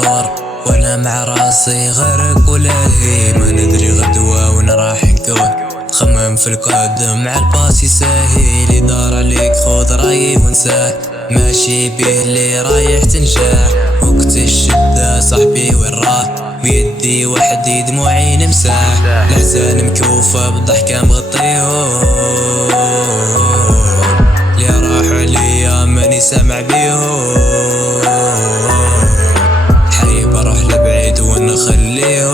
الطور وانا مع راسي غرق ولاهي، ما ندري غدوة وين راح نكون، خمم في القادم مع الباص يسهل، يدار عليك خذ رايي وانساه، ماشي بيه اللي رايح تنجح، وقت الشدة صاحبي وين راه، بيدي وحدي دموعي نمسح، الأحزان مكوفة بالضحكة مغطيهم، اللي راحوا عليا ماني سامع بيهم، حريب اروح لبعيد ونخليهم،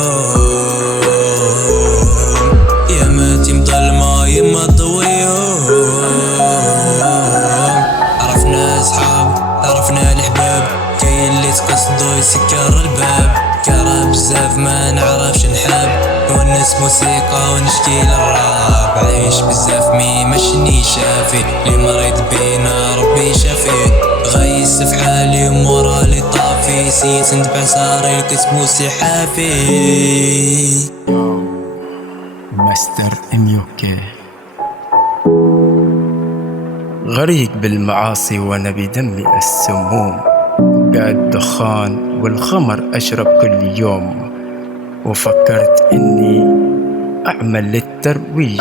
يا ماتي مظلمة يما تضويهم، عرفنا اصحاب عرفنا الحباب، كاين اللي تقصدو يسكر الباب، كره بزاف ما نعرفش نحاب، ونس موسيقى ونشكي للراب، عايش بزاف مي مشني شافي، اللي مريض بينا ربي شافيه، غيس في حالي مورالي طافي، سيت ندبع صاري الكسبو سحافي. ماستر MUK غريق بالمعاصي وانا بدمي السموم، قاعد دخان والخمر اشرب كل يوم، وفكرت اني اعمل للترويج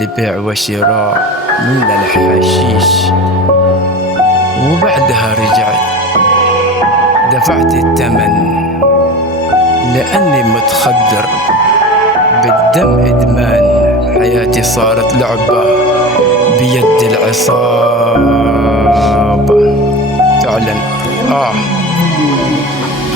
لبيع وشراء من الحشيش، وبعدها رجعت دفعت الثمن لاني متخدر بالدم ادمان، حياتي صارت لعبة بيد العصابة فعلا.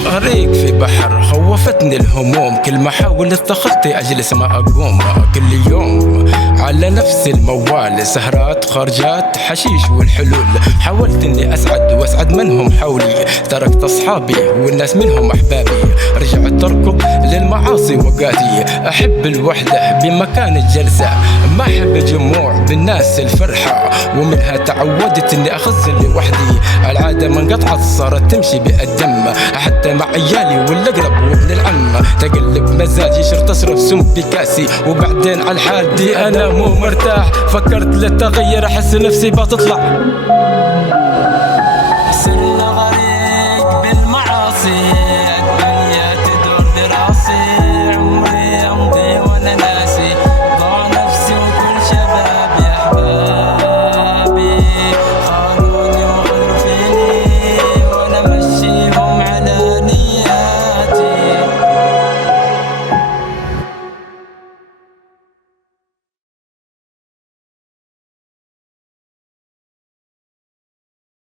غريق في بحر خوفتني الهموم، كل ما حاول اتخذت اجلس ما اقوم، كل يوم على نفس الموال، سهرات خرجات حشيش والحلول، حاولت اني اسعد واسعد منهم حولي، تركت اصحابي والناس منهم احبابي، رجعت اركض للمعاصي وقاتي، احب الوحدة بمكان الجلسة، ما احب الجموع بالناس الفرحة، ومنها تعودت اني اخزن لوحدي، العادة ما انقطعت صارت تمشي بالدم، حتى مع عيالي والاقرب وابن العم، تقلب مزاجي شرت اصرف سم بكاسي، وبعدين على الحال دي انا مو مرتاح، فكرت للتغير احس نفسي بتطلع